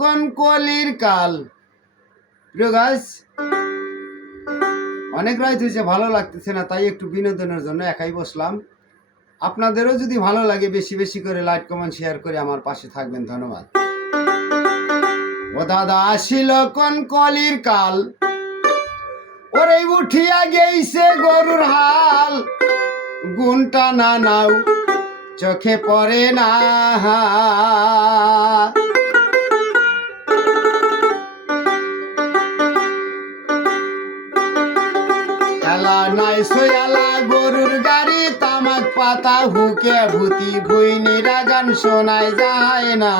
কোন কলির কাল। প্রিয় গাইস, অনেক রাত হয়েছে, ভালো লাগতেছে না, তাই একটু বিনোদনের জন্য একাই বসলাম। আপনাদেরও যদি ভালো লাগে বেশি বেশি করে লাইক কমেন্ট শেয়ার করে আমার পাশে থাকবেন। ধন্যবাদ। ও দাদা আসিল কোন কলির কাল, ওরে উঠিয়া গেইছে গরুর হাল, গুণটা না নাও চোখে পড়ে না। এলা নাই সোয়ালা গরুর গাড়ি, তামাক পাতা হুকে ভূতি ভুইনিরা গান শোনায় যায় না।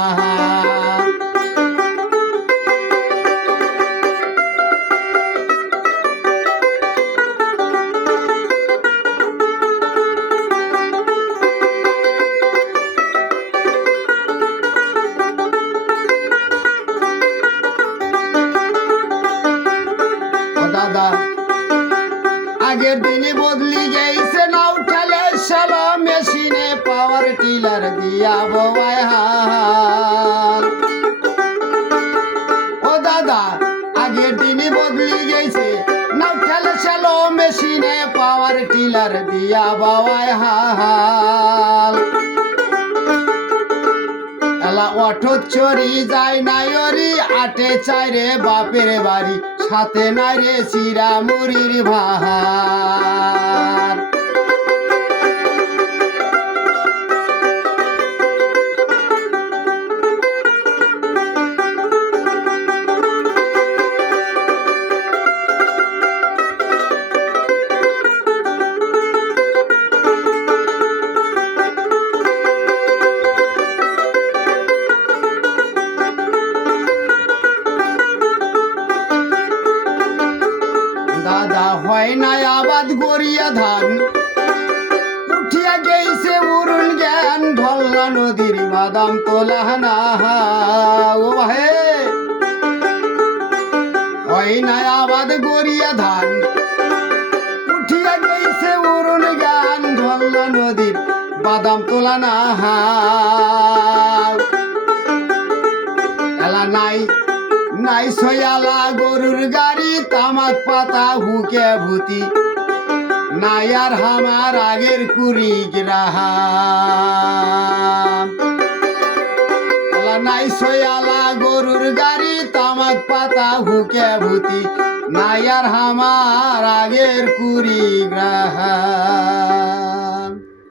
দাদা আগের দিনে বদলি গেছে, নাও ঠেলে সালা মেশিনে পাওয়ার টিলার দিয়া ববাই হাল। ও দাদা আগের দিনে বদলি গেছে, নাও ঠেলে সালো মেশিনে পাওয়ার টিলার দিয়া ববাই হাল। এলা অটো চড়ি যায় নাই ওরি, আটে চাইরে বাপের বাড়ি, সাথে নাই রে চিরা মুড়ির ভার। দাদা হয় নাই আবাদ গড়িয়া ধান, উঠিয়া গেছে উরুন জ্ঞান, ঢলনা নদীর বাদাম তোলা না। ও হে হয় নাই আবাদ গড়িয়া ধান, উঠিয়া গেছে উরুন জ্ঞান, ঢলনা নদীর বাদাম তোলা না। এলা নাই নাই সয়ালা গরুর গাড়ি, তামাক পাতা হুকে ভূতি, নাই আর হামার আগের কুড়ি গ্রাহাম। নাই সয়ালা গরুর গাড়ি, তামাক পাতা হুকে ভূতি, নাই আর হামার আগের কুড়ি গ্রাহাম।